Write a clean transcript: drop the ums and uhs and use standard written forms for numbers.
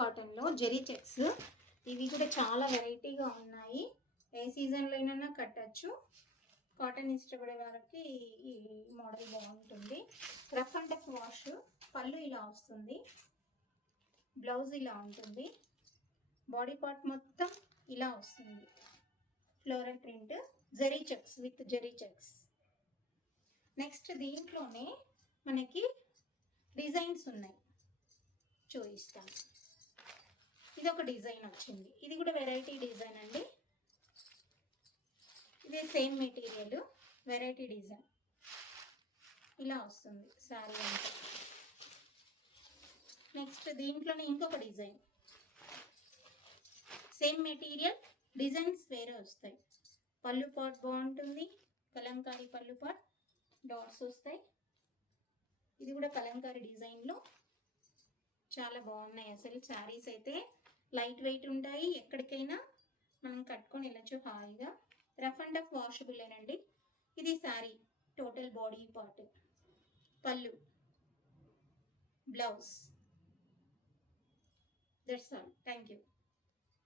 కాటన్లో జెరీ చెక్స్. ఇవి కూడా చాలా వెరైటీగా ఉన్నాయి. ఏ సీజన్లో అయినా కట్టచ్చు. కాటన్ ఇష్టపడే వారికి ఈ మోడల్ బాగుంటుంది. Rough and tough wash. పళ్ళు ఇలా వస్తుంది, బ్లౌజ్ ఇలా ఉంటుంది, బాడీ పార్ట్ మొత్తం ఇలా వస్తుంది. ఫ్లోరల్ ప్రింట్, జెరీ చెక్స్ విత్ జెరీ చెక్స్. నెక్స్ట్ దీంట్లోనే మనకి డిజైన్స్ ఉన్నాయి, చూపిస్తాను. ఇది ఒక డిజైన్ వచ్చింది, ఇది కూడా వెరైటీ డిజైన్ అండి. ఇది సేమ్ మెటీరియల్, వెరైటీ డిజైన్ ఇలా వస్తుంది శారీ అంతా. నెక్స్ట్ దీంట్లోనే ఇంకొక డిజైన్, సేమ్ మెటీరియల్, డిజైన్స్ వేరే వస్తాయి. పళ్ళు పాట్ బాగుంటుంది, కలంకారీ పళ్ళు పాట్, డాట్స్ వస్తాయి. ఇది కూడా కలంకారీ డిజైన్లో చాలా బాగున్నాయి. అసలు శారీస్ అయితే లైట్ వెయిట్ ఉంటాయి, ఎక్కడికైనా మనం కట్టుకొని వెళ్ళచ్చు హాయిగా. రఫ్ అండ్ టఫ్ వాషబులేనండి. ఇది శారీ టోటల్ బాడీ పార్ట్, పళ్ళు, blouse. That's all. Thank you.